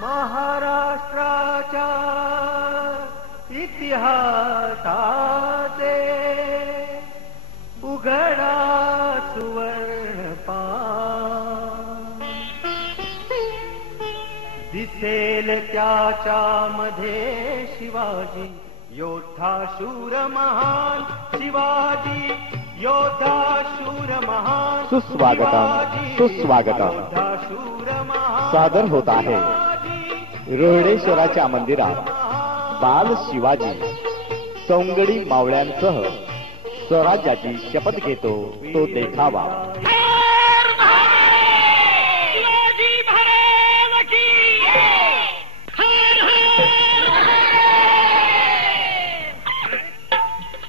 महाराष्ट्राच्या इतिहासाचे उघडा सुवर्ण पान, दिसेल त्याच्यामध्ये शिवाजी योद्धा शूर महान, शिवाजी योद्धा शूर महान। सुस्वागतम सुस्वागतम सादर होत आहे रोहडेश्वराच्या मंदिरात बाल शिवाजी सौंगडी मावळ्यांसह स्वराज्याची शपथ घेतो तो देखावा।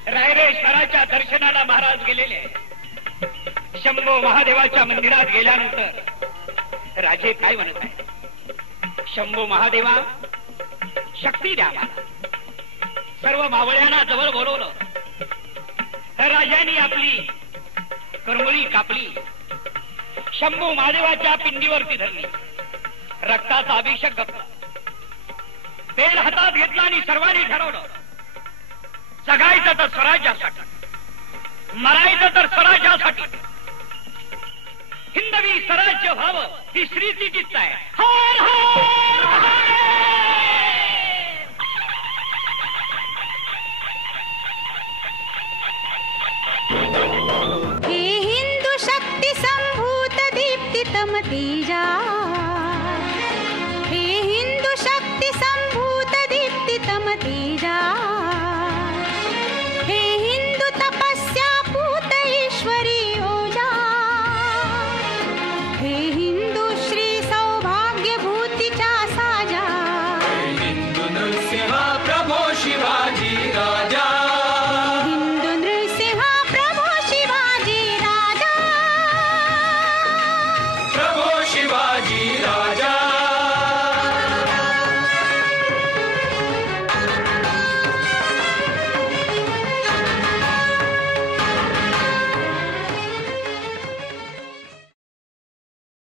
रायरेश्वराच्या दर्शनाला महाराज गेलेले, शंभो महादेवाच्या मंदिरात गेल्यानंतर राजे काय म्हणत आहे? शंभो महादेवा शक्ती द्या मला। सर्व मावळ्यांना जवळ बोलवलं, राजांनी आपली करमुळी कापली, शंभो महादेवाच्या पिंडीवरती धरली, रक्ताचा अभिषेक घातला, तेल हातात घेतला आणि सर्वांनी ठरवलं जगायचं तर स्वराज्यासाठी, मरायचं तर स्वराज्यासाठी। हिंदवी स्वराज्य व्हावं ही श्रीची इच्छा आहे।